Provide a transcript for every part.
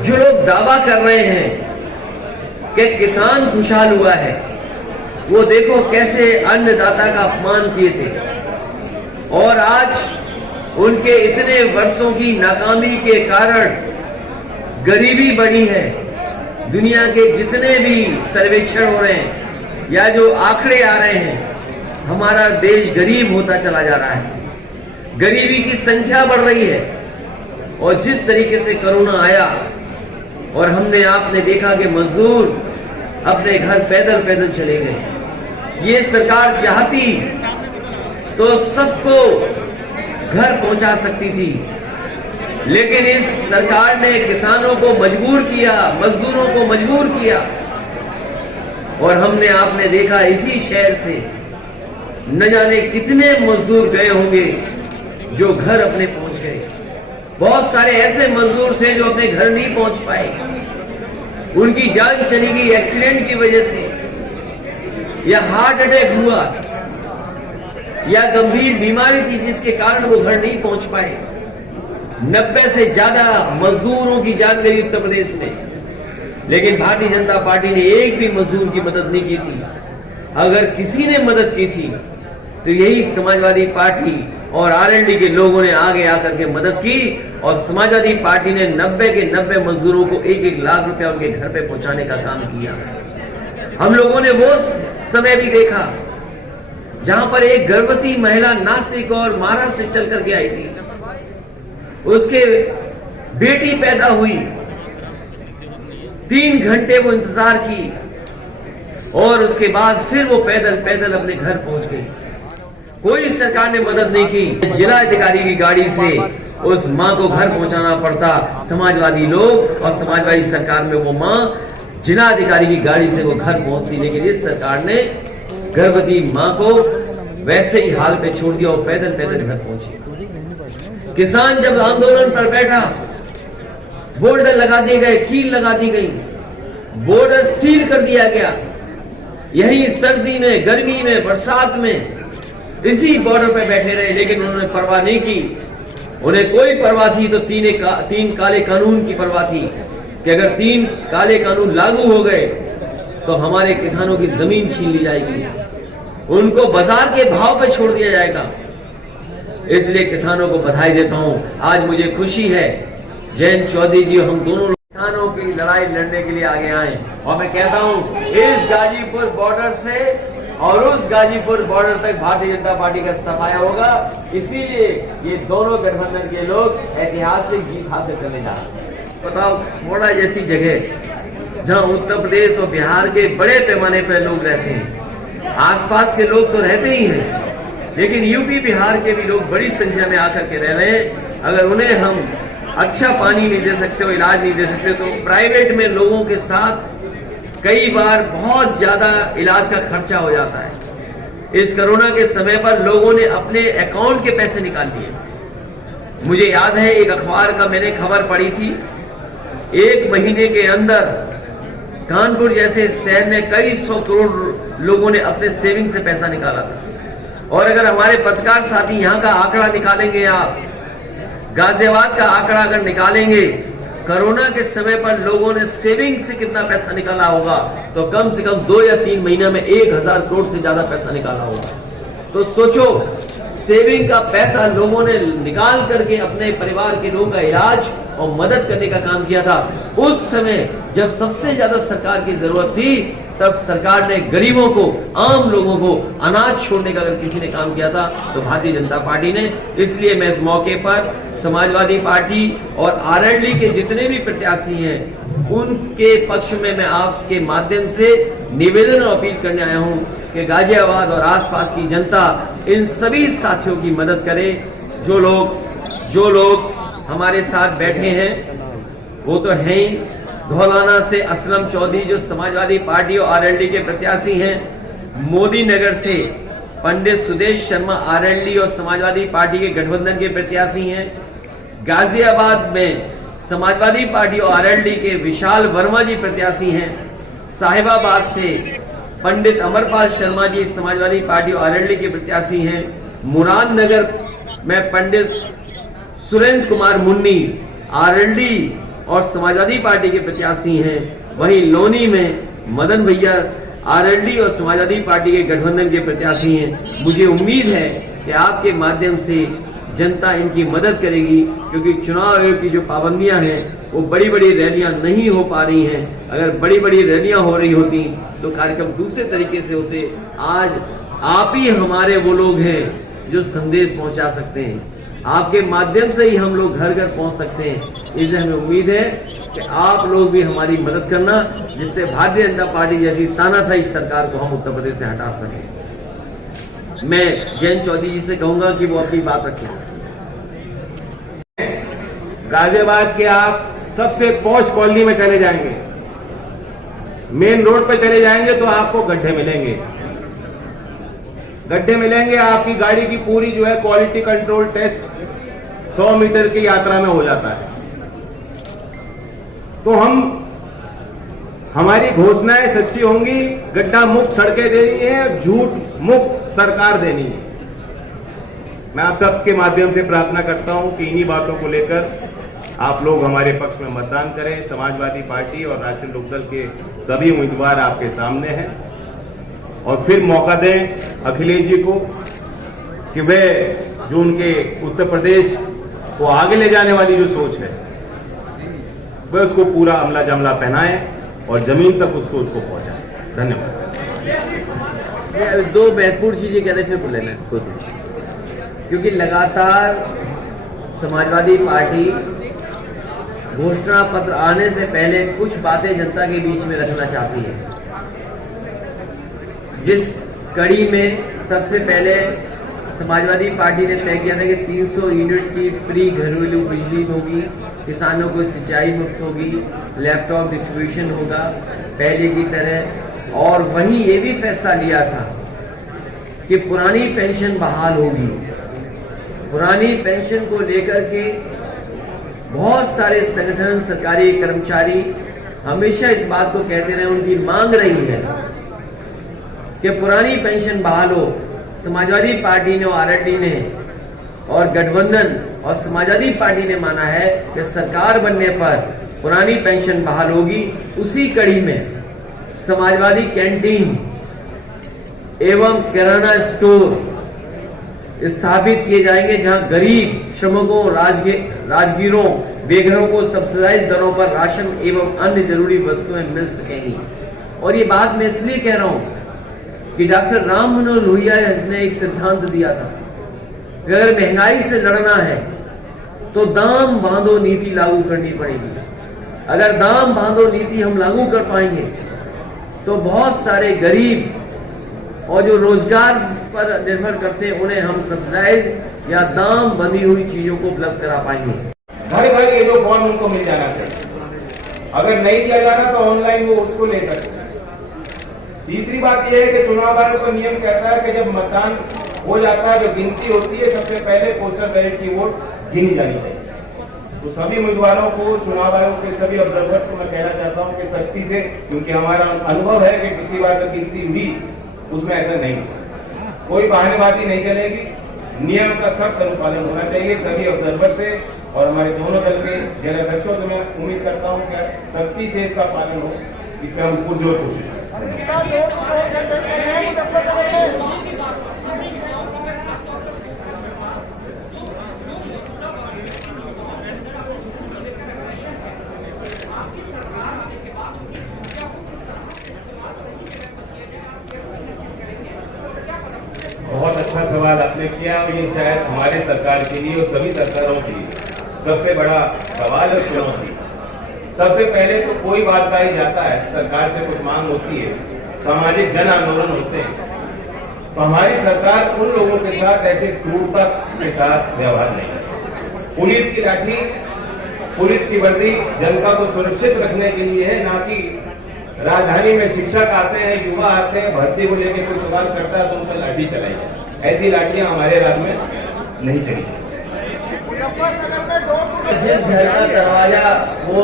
जो लोग दावा कर रहे हैं कि किसान खुशहाल हुआ है, वो देखो कैसे अन्नदाता का अपमान किए थे। और आज उनके इतने वर्षों की नाकामी के कारण गरीबी बढ़ी है। दुनिया के जितने भी सर्वेक्षण हो रहे हैं या जो आंकड़े आ रहे हैं, हमारा देश गरीब होता चला जा रहा है, गरीबी की संख्या बढ़ रही है। और जिस तरीके से कोरोना आया और आपने देखा कि मजदूर अपने घर पैदल पैदल चले गए। ये सरकार चाहती तो सबको घर पहुंचा सकती थी, लेकिन इस सरकार ने किसानों को मजबूर किया, मजदूरों को मजबूर किया। और आपने देखा इसी शहर से न जाने कितने मजदूर गए होंगे जो घर अपने पहुंच गए। बहुत सारे ऐसे मजदूर थे जो अपने घर नहीं पहुंच पाए, उनकी जान चली गई एक्सीडेंट की वजह से, या हार्ट अटैक हुआ, या गंभीर बीमारी थी जिसके कारण वो घर नहीं पहुंच पाए। 90 से ज्यादा मजदूरों की जान गई उत्तर प्रदेश में, लेकिन भारतीय जनता पार्टी ने एक भी मजदूर की मदद नहीं की थी। अगर किसी ने मदद की थी तो यही समाजवादी पार्टी और आरएलडी के लोगों ने आगे आकर के मदद की, और समाजवादी पार्टी ने 90 के 90 मजदूरों को 1-1 लाख रुपया उनके घर पे पहुंचाने का काम किया। हम लोगों ने वो समय भी देखा जहां पर एक गर्भवती महिला नासिक और महाराष्ट्र से चल करके आई थी, उसके बेटी पैदा हुई, 3 घंटे वो इंतजार की और उसके बाद फिर वो पैदल पैदल अपने घर पहुंच गई। कोई सरकार ने मदद नहीं की। जिला अधिकारी की गाड़ी से उस मां को घर पहुंचाना पड़ता, समाजवादी लोग और समाजवादी सरकार में वो मां जिला अधिकारी की गाड़ी से वो घर पहुंचती, लेकिन इस सरकार ने गर्भवती मां को वैसे ही हाल पे छोड़ दिया और पैदल पैदल घर पहुंची। किसान जब आंदोलन पर बैठा, बोर्डर लगा दिए गए, कील लगा दी गई, बॉर्डर सील कर दिया गया। यही सर्दी में, गर्मी में, बरसात में इसी बॉर्डर पे बैठे रहे, लेकिन उन्होंने परवाह नहीं की। उन्हें कोई परवाह थी तो 3 काले कानून की परवाह थी कि अगर 3 काले कानून लागू हो गए तो हमारे किसानों की जमीन छीन ली जाएगी, उनको बाजार के भाव पे छोड़ दिया जाएगा। इसलिए किसानों को बधाई देता हूं। आज मुझे खुशी है जयंत चौधरी जी, हम दोनों किसानों की लड़ाई लड़ने के लिए आगे आए। और मैं कहता हूं इस गाजीपुर बॉर्डर से और उस गाजीपुर बॉर्डर तक भारतीय जनता पार्टी का सफाया होगा। इसीलिए ये दोनों गठबंधन के लोग ऐतिहासिक जीत हासिल करने जा रहे हैं। बताओ, मोड़ा जैसी जगह जहां उत्तर प्रदेश और बिहार के बड़े पैमाने पर लोग रहते हैं, आसपास के लोग तो रहते ही हैं, लेकिन यूपी बिहार के भी लोग बड़ी संख्या में आकर के रह रहे हैं। अगर उन्हें हम अच्छा पानी नहीं दे सकते, इलाज नहीं दे सकते, तो प्राइवेट में लोगों के साथ कई बार बहुत ज्यादा इलाज का खर्चा हो जाता है। इस कोरोना के समय पर लोगों ने अपने अकाउंट के पैसे निकाल लिए। मुझे याद है एक अखबार का मैंने खबर पढ़ी थी, 1 महीने के अंदर कानपुर जैसे शहर में कई 100 करोड़ लोगों ने अपने सेविंग से पैसा निकाला था। और अगर हमारे पत्रकार साथी यहाँ का आंकड़ा निकालेंगे, आप गाजियाबाद का आंकड़ा अगर निकालेंगे, कोरोना के समय पर लोगों ने सेविंग से कितना पैसा निकाला होगा, तो कम से कम 2 या 3 महीना में 1000 करोड़ से ज्यादा पैसा निकाला होगा। तो सोचो, सेविंग का पैसा लोगों ने निकाल करके अपने परिवार के लोगों का इलाज और मदद करने का काम किया था। उस समय जब सबसे ज्यादा सरकार की जरूरत थी, तब सरकार ने गरीबों को, आम लोगों को अनाज छोड़ने का अगर किसी ने काम किया था तो भारतीय जनता पार्टी ने। इसलिए मैं इस मौके पर समाजवादी पार्टी और आरएलडी के जितने भी प्रत्याशी हैं, उनके पक्ष में मैं आपके माध्यम से निवेदन और अपील करने आया हूं कि गाजियाबाद और आसपास की जनता इन सभी साथियों की मदद करे। जो लोग हमारे साथ बैठे हैं वो तो हैं ही। धौलाना से असलम चौधरी जो समाजवादी पार्टी और आरएलडी के प्रत्याशी हैं, मोदी नगर से पंडित सुदेश शर्मा आरएलडी और समाजवादी पार्टी के गठबंधन के प्रत्याशी हैं, गाजियाबाद में समाजवादी पार्टी और आरएलडी के विशाल वर्मा जी प्रत्याशी हैं, साहिबाबाद से पंडित अमरपाल शर्मा जी समाजवादी पार्टी और आरएलडी के प्रत्याशी हैं, मुरादनगर में पंडित सुरेंद्र कुमार मुन्नी आरएलडी और समाजवादी पार्टी के प्रत्याशी हैं। वहीं लोनी में मदन भैया आरएलडी और समाजवादी पार्टी के गठबंधन के प्रत्याशी हैं। मुझे उम्मीद है कि आपके माध्यम से जनता इनकी मदद करेगी, क्योंकि चुनाव आयोग की जो पाबंदियां हैं वो बड़ी बड़ी रैलियां नहीं हो पा रही हैं। अगर बड़ी बड़ी रैलियां हो रही होती तो कार्यक्रम दूसरे तरीके से होते। आज आप ही हमारे वो लोग हैं जो संदेश पहुंचा सकते हैं। आपके माध्यम से ही हम लोग घर घर पहुंच सकते हैं। इसलिए हमें उम्मीद है कि आप लोग भी हमारी मदद करना, जिससे भारतीय जनता पार्टी जैसी तानाशाही सरकार को हम उत्तर प्रदेश से हटा सकें। मैं जयंत चौधरी जी से कहूंगा कि वो अपनी बात रखें। गाजियाबाद के आप सबसे पॉश कॉलोनी में चले जाएंगे, मेन रोड पे चले जाएंगे तो आपको गड्ढे मिलेंगे। गड्ढे मिलेंगे, आपकी गाड़ी की पूरी जो है क्वालिटी कंट्रोल टेस्ट 100 मीटर की यात्रा में हो जाता है। तो हमारी घोषणाएं सच्ची होंगी, गड्ढा मुक्त सड़कें देनी है, झूठ मुक्त सरकार देनी है। मैं आप सबके माध्यम से प्रार्थना करता हूं कि इन्हीं बातों को लेकर आप लोग हमारे पक्ष में मतदान करें। समाजवादी पार्टी और राष्ट्रीय लोकदल के सभी उम्मीदवार आपके सामने हैं, और फिर मौका दें अखिलेश जी को कि वे जो उनके उत्तर प्रदेश को आगे ले जाने वाली जो सोच है वे उसको पूरा अमला जमला पहनाएं और जमीन तक उस सोच को पहुंचाएं। धन्यवाद। दो महत्वपूर्ण चीजें कहने से बोलेना खुद, क्योंकि लगातार समाजवादी पार्टी घोषणा पत्र आने से पहले कुछ बातें जनता के बीच में रखना चाहती है। जिस कड़ी में सबसे पहले समाजवादी पार्टी ने तय किया था कि 300 यूनिट की फ्री घरेलू बिजली होगी, किसानों को सिंचाई मुक्त होगी, लैपटॉप डिस्ट्रीब्यूशन होगा पहले की तरह, और वहीं ये भी फैसला लिया था कि पुरानी पेंशन बहाल होगी। पुरानी पेंशन को लेकर के बहुत सारे संगठन, सरकारी कर्मचारी हमेशा इस बात को कहते रहे, उनकी मांग रही है कि पुरानी पेंशन बहाल हो। समाजवादी पार्टी ने और आरएलडी ने और गठबंधन और समाजवादी पार्टी ने माना है कि सरकार बनने पर पुरानी पेंशन बहाल होगी। उसी कड़ी में समाजवादी कैंटीन एवं किराना स्टोर स्थापित किए जाएंगे, जहां गरीब श्रमिकों, राजगीरों, बेघरों को सब्सिडाइज दरों पर राशन एवं अन्य जरूरी वस्तुएं मिल सकेंगी। और ये बात मैं इसलिए कह रहा हूं कि डॉक्टर राम मनोहर लोहिया ने एक सिद्धांत दिया था कि अगर महंगाई से लड़ना है तो दाम बांधो नीति लागू करनी पड़ेगी। अगर दाम बांधो नीति हम लागू कर पाएंगे तो बहुत सारे गरीब और जो रोजगार पर निर्भर करते हैं उन्हें हम सब्सिडाइज या दाम बंधी हुई चीजों को उपलब्ध करा पाएंगे। घर घर ये जो फॉर्म उनको मिल जाना चाहिए। अगर नहीं दिया जाना तो ऑनलाइन वो उसको ले सकते हैं। तीसरी बात यह है कि चुनाव आयोग का नियम कहता है कि जब मतदान हो जाता है, जो गिनती होती है, सबसे पहले पोस्टल बैलेट की वोट गिनी जानी चाहिए। तो सभी उम्मीदवारों को, चुनाव आयोग के सभी ऑब्जर्वर्स को मैं कहना चाहता हूं कि सख्ती से, क्योंकि हमारा अनुभव है कि पिछली बार जब गिनती हुई उसमें ऐसा नहीं, कोई बहानेबाजी नहीं चलेगी। नियम का सख्त अनुपालन होना चाहिए सभी ऑब्जर्वर से, और हमारे दोनों दल के जिलाध्यक्षों से मैं उम्मीद करता हूं कि सख्ती से इसका पालन हो। इस पर हम पुरजोर कोशिश करें। बहुत अच्छा सवाल आपने किया, और ये शायद हमारे सरकार के लिए और सभी सरकारों के लिए सबसे बड़ा सवाल और चुनौती। सबसे पहले तो कोई बात कही जाता है, सरकार से कुछ मांग होती है, सामाजिक जन आंदोलन होते हैं, तो हमारी सरकार उन लोगों के साथ ऐसे क्रूरता के साथ व्यवहार नहीं करती। पुलिस की लाठी, पुलिस की वर्दी जनता को सुरक्षित रखने के लिए है, ना कि राजधानी में शिक्षक आते हैं, युवा आते हैं, भर्ती को लेकर कोई सवाल करता है तो उन पर लाठी चलाई जाए। ऐसी लाठियां हमारे राज्य में नहीं चली। जिस घर का दरवाजा वो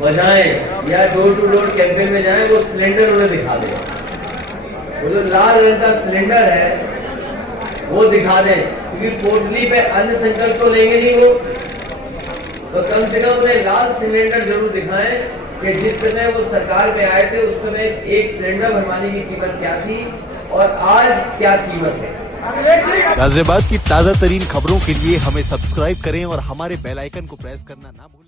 बजाएं या डोर टू डोर कैंपेन में जाएं, वो सिलेंडर उन्हें दिखा दें। वो जो लाल रंग का सिलेंडर है वो दिखा दें, क्योंकि पोटली पे अन्न संकल्प तो लेंगे नहीं वो, तो कम से कम उन्हें लाल सिलेंडर जरूर दिखाएं कि जिस समय वो सरकार में आए थे उस समय एक सिलेंडर भरवाने की कीमत क्या थी और आज क्या कीमत है। गाजियाबाद की ताजा तरीन खबरों के लिए हमें सब्सक्राइब करें और हमारे बेल आइकन को प्रेस करना ना भूलें।